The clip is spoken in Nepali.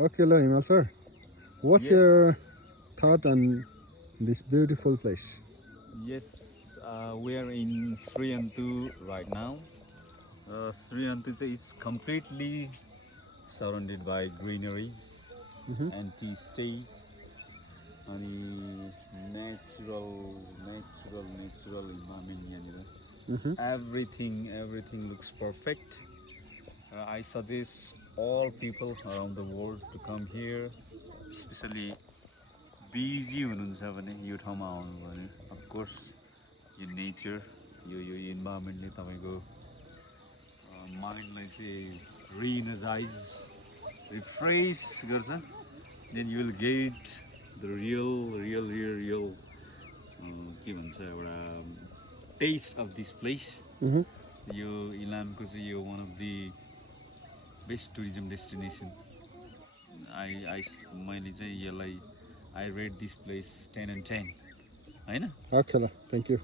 Okay, lo, Himal sir. What's Yes, your thought on this beautiful place? yes, we are in Sriantu right now. Sriantu is completely surrounded by greeneries Mm-hmm. and tea estate and natural environment यहाँनिर. Mm-hmm. Everything looks perfect. I suggest all people around the world to come here, especially busy हुनुहुन्छ भने यो ठाउँमा आउनु भने of course यो नेचर यो इन्भाइरोमेन्टले तपाईँको माइन्डलाई चाहिँ रिइनर्जाइज रिफ्रेस गर्छ. Then you will get the real के भन्छ एउटा test of this place. Mm-hmm. यो इलामको चाहिँ यो one of the best tourism destination. मैले चाहिँ यसलाई I rate this place 10 and 10 होइन. Okay, lo. Thank you.